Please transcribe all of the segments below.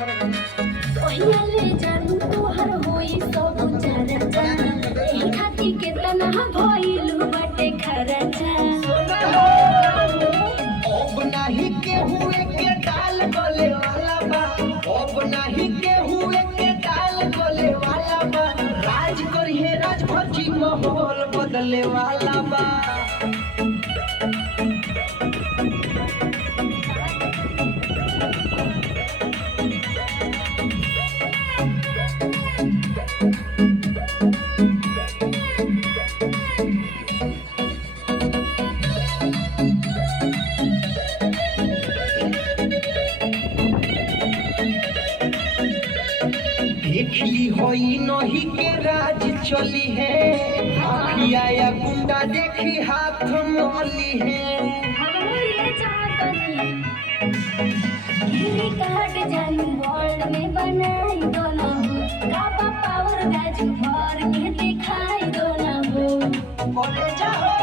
ओहिया ले जानू तोहर होई सब चर्चा एही खाती के तना भइल बाटे खर्चा अब नाही के हुए के डाल गले वाला बा अब नाही के हुए के डाल गले वाला बा राज करिए राज भजी माहौल बदले वाला बा देखली होई नहीं के राज चली है माफिया या गुंडा देखी हाथ मौली है हम ये चाहतनी गिरी काट जानू वर्ल्ड में बनाई दो ना काबा पावर गाज भर के दिखाई दो ना हो बोले जाओ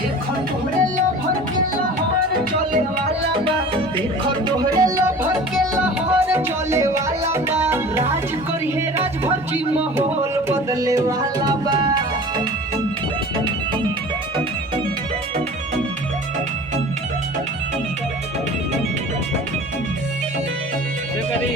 देखो तोहरे लभर के लहर चले वाला बा देखो तोहरे लभर के लहर चले वाला बा राज करिए राज भजी माहौल बदले वाला बा कधी